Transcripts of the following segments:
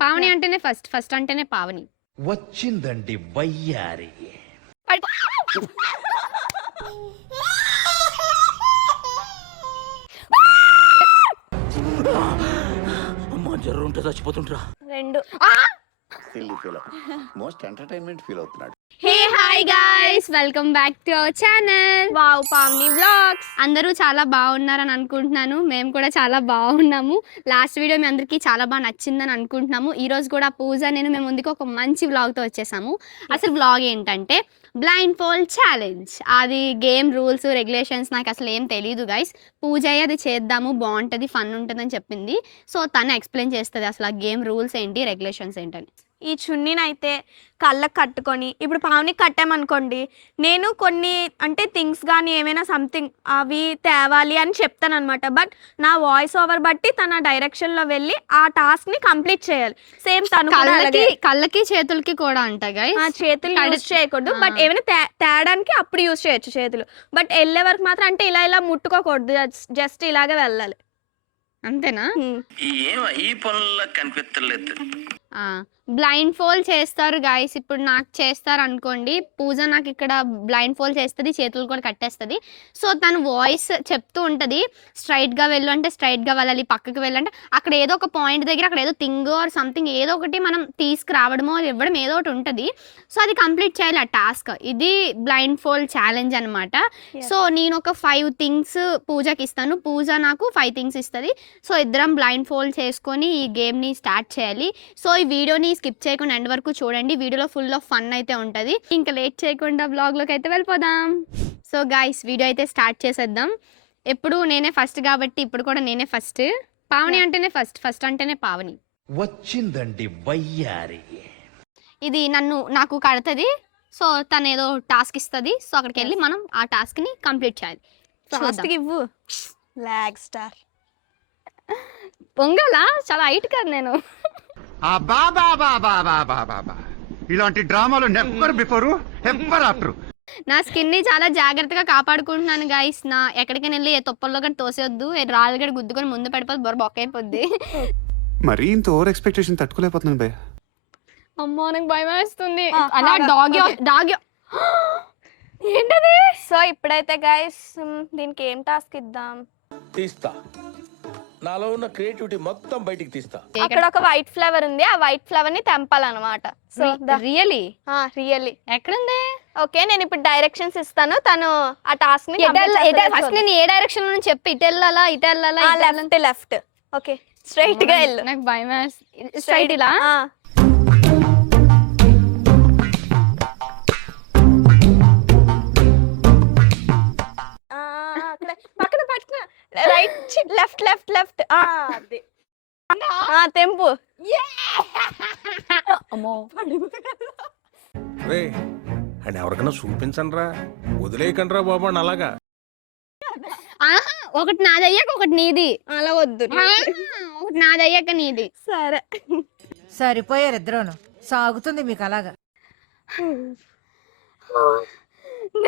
పావని అంటేనే first, first అంటేనే పావని. వచ్చిందండి వయ్యారి. అమ్మా జర్ర ఉంటే చచ్చిపోతుంటరా. 2 మోస్ట్ ఎంటర్టైన్మెంట్ ఫీల్ అవుతున్నాడు. Hey hi guys, welcome back to our channel wow Pavani vlogs. అందరూ చాలా బాగున్నారని అనుకుంటున్నాను. మేము కూడా చాలా బాగున్నాము. లాస్ట్ వీడియో మీ అందరికీ చాలా బాగా నచ్చిందని అనుకుంటున్నాము. ఈ రోజు కూడా పూజ నేను మేము ముందుకు ఒక మంచి వ్లాగ్తో వచ్చేసాము. అసలు వ్లాగ్ ఏంటంటే బ్లైండ్ ఫోల్డ్ ఛాలెంజ్. అది గేమ్ రూల్స్ రెగ్యులేషన్స్ నాకు అసలు ఏం తెలియదు గైస్. పూజ అది చేద్దాము, బాగుంటుంది, ఫన్ ఉంటుందని చెప్పింది. సో తను ఎక్స్ప్లెయిన్ చేస్తుంది అసలు ఆ గేమ్ రూల్స్ ఏంటి, రెగ్యులేషన్స్ ఏంటని. ఈ చున్నీనైతే కళ్ళకు కట్టుకొని ఇప్పుడు పావనికి కట్టామనుకోండి, నేను కొన్ని అంటే థింగ్స్ కానీ ఏమైనా సంథింగ్ అవి తేవాలి అని చెప్తాను అనమాట. బట్ నా వాయిస్ ఓవర్ బట్టి తన డైరెక్షన్లో వెళ్ళి ఆ టాస్క్ని కంప్లీట్ చేయాలి. సేమ్ తను కళ్ళకి చేతులకి కూడా అంటాయి. చేతులు యూజ్ చేయకూడదు, బట్ ఏమైనా తేడానికి అప్పుడు యూజ్ చేయొచ్చు చేతులు. బట్ వెళ్ళే వరకు మాత్రం అంటే ఇలా ఇలా ముట్టుకోకూడదు, జస్ట్ ఇలాగే వెళ్ళాలి. అంతేనా? ఈ పనుల్లో కనిపించలేదు. బ్లైండ్ ఫోల్డ్ చేస్తారు గాయస్. ఇప్పుడు నాకు చేస్తారు అనుకోండి, పూజ నాకు ఇక్కడ బ్లైండ్ ఫోల్డ్ చేస్తుంది, చేతులు కూడా కట్టేస్తుంది. సో తను వాయిస్ చెప్తూ ఉంటుంది, స్ట్రైట్గా వెళ్ళు అంటే స్ట్రైట్గా వెళ్ళాలి, పక్కకి వెళ్ళంటే అక్కడ ఏదో ఒక పాయింట్ దగ్గర అక్కడ ఏదో థింగ్ ఆర్ సంథింగ్ ఏదో ఒకటి మనం తీసుకురావడమో ఇవ్వడం ఏదో ఒకటి ఉంటుంది. సో అది కంప్లీట్ చేయాలి ఆ టాస్క్. ఇది బ్లైండ్ ఫోల్డ్ ఛాలెంజ్ అనమాట. సో నేను ఒక 5 థింగ్స్ పూజకి ఇస్తాను, పూజ నాకు 5 థింగ్స్ ఇస్తుంది. సో ఇద్దరం బ్లైండ్ ఫోల్డ్ చేసుకొని ఈ గేమ్ని స్టార్ట్ చేయాలి. సో ఈ వీడియోని స్కిప్ చేయకుండా ఎండ్ వరకు చూడండి. వీడియోలో ఫుల్ ఆఫ్ ఫన్ అయితే ఉంటుంది. ఇంకా లేట్ చేయకుండా బ్లాగ్లోకి అయితే వెళ్ళిపోదాం. సో గైస్ వీడియో అయితే స్టార్ట్ చేసేద్దాం. ఎప్పుడు నేనే ఫస్ట్ కాబట్టి ఇప్పుడు కూడా నేనే ఫస్ట్. పావని అంటేనే ఫస్ట్, ఫస్ట్ అంటేనే పావని. వచ్చిందండి వయ్యారి. ఇది నాకు కడుతుంది. సో తను ఏదో టాస్క్ ఇస్తుంది. సో అక్కడికి వెళ్ళి మనం ఆ టాస్క్ని కంప్లీట్ చేయాలి. ఫస్ట్ ఇవ్వు. లాగ్ స్టార్ పొంగలా చాలా హైట్ కాదు నేను. ఇలాంటి డ్రామాలు నెవర్ బిఫోర్ ఎవర్ ఆఫ్టర్. నా స్కిన్ ని చాలా జాగ్రత్తగా కాపాడుకుంటున్నాను గైస్. నా ఎక్కడికైనా వెళ్ళి ఏ తొప్పల్లో కానీ తోసేయొద్దు, రాళ్ళు గడి గుద్దుకొని ముందు పడిపోతే బొర బొక్క అయిపోద్ది. మరీ ఇంత ఓవర్ ఎక్స్పెక్టేషన్ తట్టుకోలేకపోతున్నాను భయ. అమ్మో నాకు భయం వేస్తుంది. అలా డాగ్ ఏంటది? సో ఇప్పుడైతే గైస్ దీనికి ఏం టాస్క్ ఇద్దాం? తీస్తా, నాలో ఉన్న క్రియేటివిటీ మొత్తం బయటికి తీస్తా. అక్కడ ఒక వైట్ ఫ్లవర్ ఉంది, ఆ వైట్ ఫ్లవర్ ని తెంపాలన్నమాట. సో రియలీ ఎక్కడుంది? ఓకే నేను ఇప్పుడు డైరెక్షన్స్ ఇస్తాను, తను ఆ టాస్క్ ని ఫస్ట్ నేను ఏ డైరెక్షన్ లో చెప్పి ఇటు వెళ్ళాలా ఇటు వెళ్ళాలా? లెఫ్ట్. ఓకే స్ట్రైట్ గా వెళ్ళు. నాకు భయం వేస్తుంది. స్ట్రైట్ ఇలా పక్కన పక్కన రైట్ లెఫ్ట్ లెఫ్ట్ లెఫ్ట్. అది తెంపు. అమ్మో రే అని ఎవరికైనా చూపించండి రా, వదిలేయకండి రా బాబు అని. అలాగా ఒకటి నాది అయ్యాక ఒకటి నీది. అలా వద్దు, ఒకటి నాది అయ్యాక నీది. సరే సరిపోయారు ఇద్దరును. సాగుతుంది మీకు అలాగా.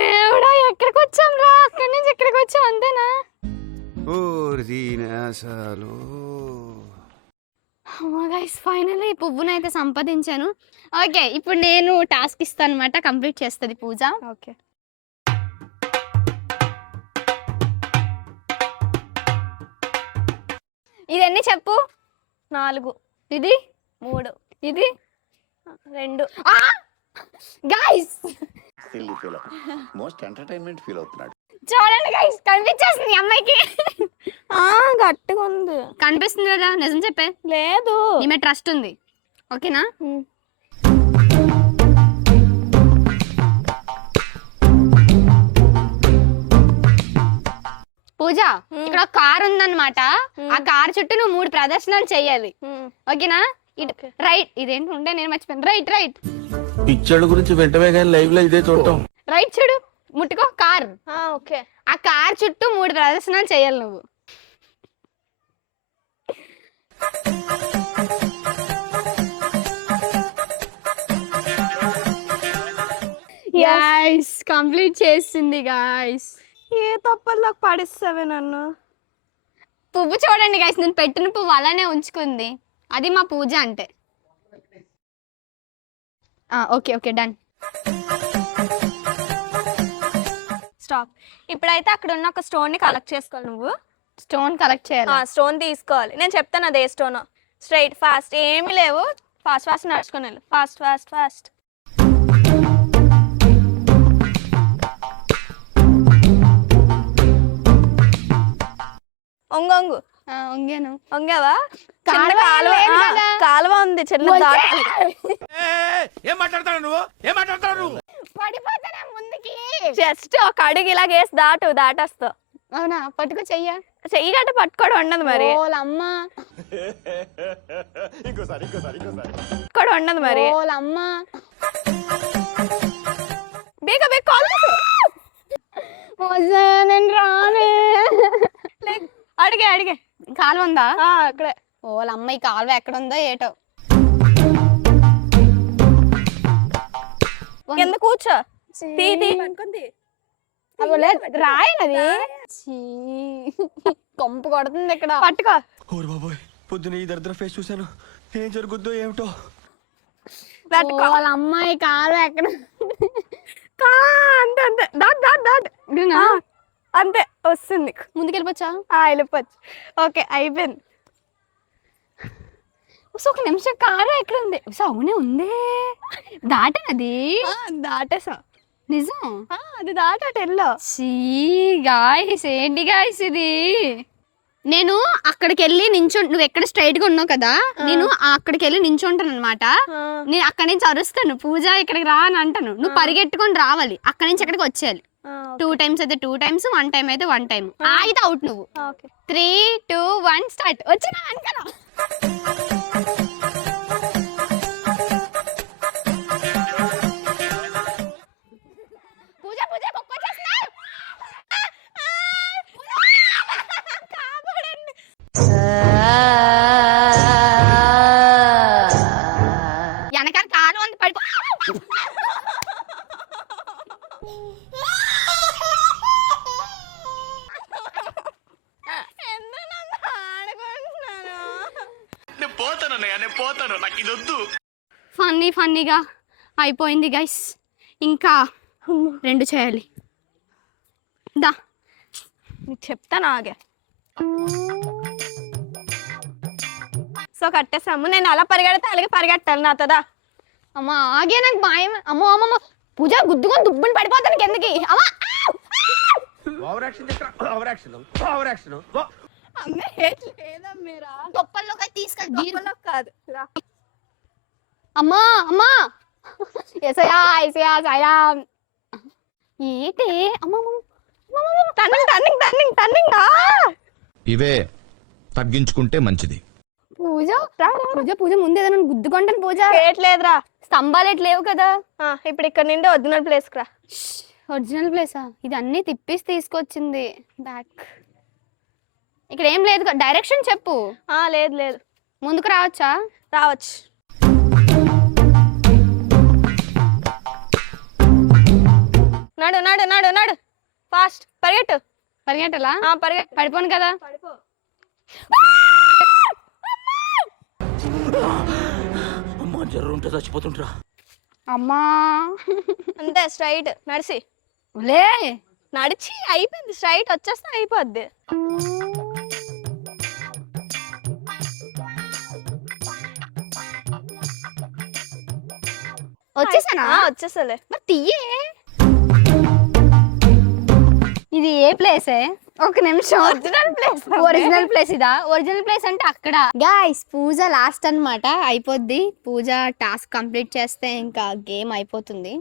దేవుడా ఎక్కడికి వచ్చాం రా, అక్కడి నుంచి ఎక్కడికి వచ్చాం అంతేనా? ఫైనల్లీ పువ్వునైతే సంపాదించాను. ఓకే ఇప్పుడు నేను టాస్క్ ఇస్తాను అనమాట, కంప్లీట్ చేస్తుంది పూజ. ఓకే ఇది ఎన్ని చెప్పు? 4. ఇది 3. ఇది 2. గైస్ మోస్ట్ ఎంటర్టైన్మెంట్ ఫీల్ అవుతున్నాడు. చూడండి గైస్, కనిపించేస్తుంది అమ్మాయికి. గట్టిగా ఉంది. కనిపిస్తుంది కదా, నిజం చెప్పే. లేదు ఈమె ట్రస్ట్ ఉంది. ఓకేనా? పూజ ఇక్కడ ఒక కార్ ఉందన్నమాట. ఆ కార్ చుట్టూ నువ్వు 3 ప్రదర్శనలు చెయ్యాలి. ఓకేనా? రైట్. ఇదేంటి ఉంటే నేను మర్చిపోయాను. రైట్ పిక్చర్ గురించి వెంటనే కానీ లైవ్ లో ఇదే చూడటం. రైట్ చూడు, ముట్టుకో కార్. ఓకే ఆ కార్ చుట్టూ 3 ప్రదర్శనలు చేయాలి నువ్వు. గైస్ కంప్లీట్ చేసింది గైస్. ఏ తప్పల్లోకి పడిస్తావే నన్ను. పువ్వు చూడండి గైస్, నేను పెట్టిన పువ్వు అలానే ఉంచుకుంది. అది మా పూజ అంటే. Okay okay done. స్టాప్. ఇప్పుడైతే అక్కడ ఉన్న ఒక స్టోన్ ని కలెక్ట్ చేసుకోవాలి నువ్వు. స్టోన్ కలెక్ట్ చేయాలి. స్టోన్ తీసుకోవాలి. నేను చెప్తాను అదే స్టోన్. స్ట్రైట్ ఫాస్ట్ ఏమీ లేవు. ఫాస్ట్ ఫాస్ట్ నడుచుకొని వెళ్ళు. Fast fast fast. ఒంగు ఒంగు. వంగాను. వంగావా? కాలువ లేదు కదా. కాలువ ఉంది చిన్న దాటాలి. ఏం మాట్లాడతాడు నువ్వు పడిపోతానా ముందుకి? జస్ట్ ఒక అడుగు ఇలా వేసి దాటేస్తావు. అవునా? పట్టుకో చెయ్య. చెయ్యి గట్ట పట్టుకోవడం ఉండదు మరి. ఓలమ్మ పట్టుకోవడం ఉండదు మరి. ఓలమ్మ బేగ బేగ కాల్ నేను రానే. అడిగే అడిగే. కాలువ ఉందా? అక్కడే. ఓలమ్మ ఈ కాలువ ఎక్కడ ఉందో ఏటో. కింద కూర్చో. తీ తీ. రాయనది కొంపు కొడుతుంది ఇక్కడ. పట్టుకో. ఓరు బాబోయ్, పొద్దున ఈ దరిద్ర ఫేస్ చూశాను. ఏం జరుగుద్దో ఏమిటో. పట్టుకో. వాళ్ళ అమ్మాయి కాలువ ఎక్కడ? అంతే అంతే. That that that. అంతే వస్తుంది. ముందుకెళ్ళిపోవచ్చా? వెళ్ళిపోవచ్చు. ఓకే అయిపోయింది. ఒక నిమిషం కాలువ ఎక్కడ ఉంది? అవునే ఉందే. దాటనది. దాటేసా. నిజం. అది దాటట ఎల్లో. గాయస్ ఏంటి గాయస్ ఇది? నేను అక్కడికి వెళ్ళి నువ్వు ఎక్కడ స్ట్రైట్ గా ఉన్నావు కదా, నేను అక్కడికి వెళ్ళి నించుంటాను అనమాట. నేను అక్కడి నుంచి అరుస్తాను, పూజ ఇక్కడికి రా అని అంటాను. నువ్వు పరిగెట్టుకొని రావాలి. అక్కడి నుంచి ఎక్కడికి వచ్చేయాలి. 2 times అయితే 2 times, 1 time అయితే 1 time. అయితే అవుట్ నువ్వు. 3, 2, 1 స్టార్ట్. వచ్చినా అనుకో. పూజ పూజ కుక్క వచ్చేస్తున్నా. వెనకాల కాలు అంత పడిపో. ఫన్నీగా అయిపోయింది గైస్. ఇంకా 2 చేయాలి. దా చెప్తాను ఆగే. సో కట్టేసాము. నేను అలా పరిగెడితే అలాగే పరిగెట్టాలి నాతోదా. అమ్మ ఆగే, నాకు భయం. అమ్మో అమ్మమ్మ, పూజ గుద్దుకొని దుబ్బని పడిపోతాను కిందకి. అమ్మా over action over action over action. గొప్పల్లోకి తీసుకెళ్ళి కాదు. అమ్మా అమ్మా ఎసయా ఎసయా సాయా ఏంటి? అమ్మా టర్నింగ్ టర్నింగ్ టర్నింగ్ టర్నింగ్. ఇవే తగ్గించుకుంటే మంచిది. పూజ పూజ పూజ ముందు ఏదైనా గుద్దుకుంటాను. పూజ లేదురా. స్తంభాలు ఎట్లేవు కదా. ఇప్పుడు ఇక్కడ నుండి ఒరిజినల్ ప్లేస్ రా. ఒరిజినల్ ప్లేసా? ఇది అన్ని తిప్పేసి తీసుకొచ్చింది బ్యాక్. ఇక్కడ ఏం లేదు. డైరెక్షన్ చెప్పు. లేదు లేదు. ముందుకు రావచ్చా? రావచ్చు. నడు నడు నడు నడు. ఫాస్ట్ పరిగెట్టు. పరిగెట్టాలా? పరిగెట్టు. పడిపోను కదా. అమ్మా జర్రు ఉంటే చచ్చిపోతుంటరా. అమ్మా అంతే స్ట్రైట్ నడిచి లే. నడిచి అయిపోయింది. స్ట్రైట్ వచ్చేస్తే అయిపోద్ది. వచ్చేసానా? వచ్చేసలే. మరి తీయే. ఇది ఏ ప్లేసే? ఒక నిమిషం. Original place. ఒరిజినల్ ప్లేస్ ఇదా? ఒరిజినల్ ప్లేస్ అంటే అక్కడ. గైస్ పూజ లాస్ట్ అన్నమాట. అయిపోద్ది. పూజ టాస్క్ కంప్లీట్ చేస్తే ఇంకా గేమ్ అయిపోతుంది.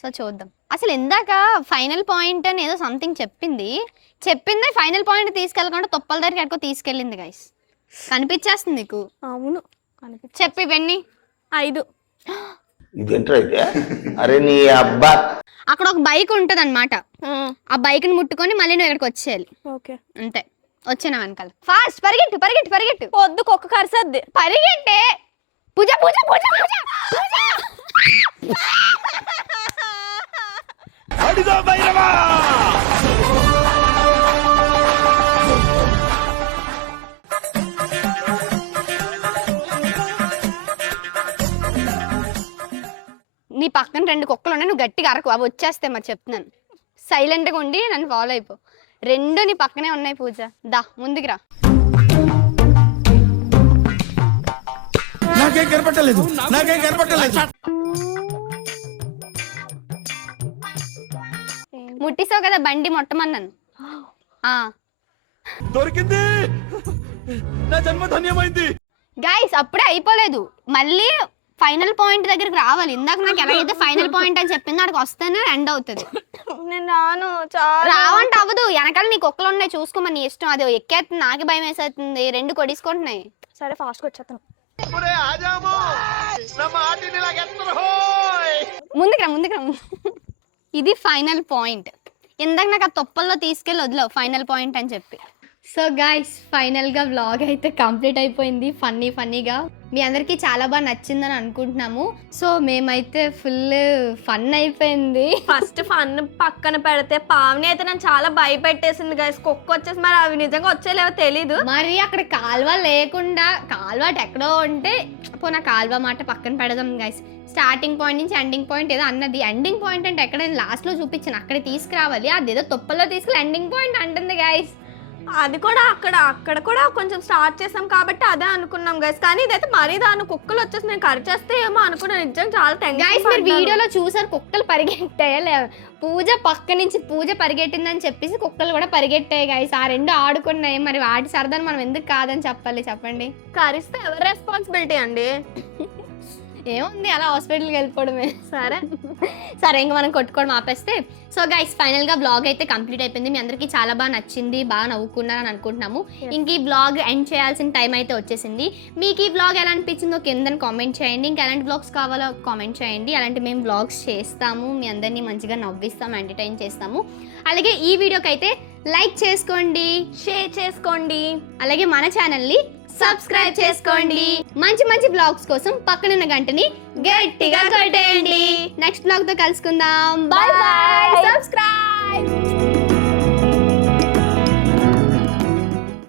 సో చూద్దాం. అసలు ఇందాక ఫైనల్ పాయింట్ అని ఏదో సంథింగ్ చెప్పింది ఫైనల్ పాయింట్ తీసుకెళ్ళకుండా తొప్పల దగ్గరికి ఎక్కడికో తీసుకెళ్ళింది. గైస్ కనిపించేస్తుంది నీకు? అవును చెప్పి బెన్ని. 5. ఇదేంటైతే అరే నీ అబ్బా. అక్కడ ఒక బైక్ ఉంటది అనమాట. ఆ బైక్ ని ముట్టుకొని మళ్ళీ నువ్వు ఇక్కడికి వచ్చేయాలి. ఓకే అంతే. వచ్చేనా వెనకాల. ఫాస్ట్ పరిగెట్టు పరిగెట్టు పరిగెట్టు. పొద్దు కుక్క కరిసద్ది. పరిగెట్టే. పూజ పూజ పూజ పూజ పూజ. అడిగో భైరవా. నీ పక్కన 2 కుక్కలు ఉన్నాయి, నువ్వు గట్టిగా అరకు, అవి వచ్చేస్తాయి మరి చెప్తున్నాను. సైలెంట్గా ఉండి నన్ను ఫాలో అయిపో. 2 నీ పక్కనే ఉన్నాయి పూజ. దా ముందుకు రా. నాకేం కనపట్టలేదు. ముట్టిసావు కదా బండి మొట్టమన్నాను. దొరికింది, నా జన్మ ధన్యమైంది. గైస్ అప్పుడే అయిపోలేదు, మళ్ళీ ఫైనల్ పాయింట్ దగ్గరికి రావాలి. ఇందాక నాకు ఎలాగైతే ఫైనల్ పాయింట్ అని చెప్పింది అక్కడికి వస్తేనే ఎండ్ అవుతుంది. నేను రాను, చాలా రావంటే అవ్వదు. వెనకాల నీ కుక్కలు ఉన్నాయి చూసుకోమని నీ ఇష్టం. అది ఎక్కేస్తుంది, నాకే భయం వేసేస్తుంది. 2 కొడేసుకుంటున్నాయి. సరే ఫాస్ట్గా వచ్చేస్తాను. ముందుకు రా. ఇది ఫైనల్ పాయింట్. ఇందాక నాకు ఆ తొప్పల్లో తీసుకెళ్ళి వదిలేవు ఫైనల్ పాయింట్ అని చెప్పి. సో గైస్ ఫైనల్గా వ్లాగ్ అయితే కంప్లీట్ అయిపోయింది. ఫన్నీగా మీ అందరికీ చాలా బాగా నచ్చిందని అనుకుంటున్నాము. సో మేమైతే ఫుల్ ఫన్ అయిపోయింది. ఫస్ట్ ఫన్ పక్కన పెడితే పావని అయితే నన్ను చాలా భయపెట్టేసింది గైస్. కుక్క వచ్చేసి మరి అవి నిజంగా వచ్చేలేవో తెలీదు. మరి అక్కడ కాల్వ లేకుండా, కాల్వ ఎక్కడో ఉంటే పోనా కాల్వ మాట పక్కన పెడదాం గైస్. స్టార్టింగ్ పాయింట్ నుంచి ఎండింగ్ పాయింట్ ఏదో అన్నది. ఎండింగ్ పాయింట్ అంటే ఎక్కడ లాస్ట్లో చూపించాను అక్కడ తీసుకురావాలి. అదేదో తొప్పల్లో తీసుకుని ఎండింగ్ పాయింట్ అంటుంది గైస్. అది కూడా అక్కడ కూడా కొంచెం స్టార్ట్ చేసాం కాబట్టి అదే అనుకున్నాం గైస్. కానీ ఇదైతే మరీ దాని కుక్కలు వచ్చేసి నేను కరిచేస్తే ఏమో అనుకున్నాను. నిజంగా చాలా గైస్ మీరు వీడియోలో చూసారు కుక్కలు పరిగెట్టాయా లేవు. పూజ పక్క నుంచి పూజ పరిగెట్టిందని చెప్పేసి కుక్కలు కూడా పరిగెట్టాయి గైస్. ఆ 2 ఆడుకున్నాయి. మరి వాటి సరదాన్ని మనం ఎందుకు కాదని చెప్పండి. కరిస్తే ఎవరి రెస్పాన్సిబిలిటీ అండి? ఏముంది అలా హాస్పిటల్కి వెళ్ళిపోవడమే. సరే ఇంకా మనం కొట్టుకోవడం ఆపేస్తే. సో గైస్ ఫైనల్గా బ్లాగ్ అయితే కంప్లీట్ అయిపోయింది. మీ అందరికీ చాలా బాగా నచ్చింది, బాగా నవ్వుకున్నారని అనుకుంటున్నాము. ఇంక ఈ బ్లాగ్ ఎండ్ చేయాల్సిన టైం అయితే వచ్చేసింది. మీకు ఈ బ్లాగ్ ఎలా అనిపించిందో కింద కామెంట్ చేయండి. ఇంకా ఎలాంటి బ్లాగ్స్ కావాలో కామెంట్ చేయండి. అలాంటి మేము బ్లాగ్స్ చేస్తాము, మీ అందరినీ మంచిగా నవ్విస్తాము, ఎంటర్టైన్ చేస్తాము. అలాగే ఈ వీడియోకి అయితే లైక్ చేసుకోండి, షేర్ చేసుకోండి, అలాగే మన ఛానల్ని సబ్స్క్రైబ్ చేసుకోండి. మంచి బ్లాగ్స్ కోసం పక్కనున్న గంటని గట్టిగా కొట్టేయండి. నెక్స్ట్ బ్లాగ్ తో కలుసుకుందాం. By by. సబ్స్క్రైబ్.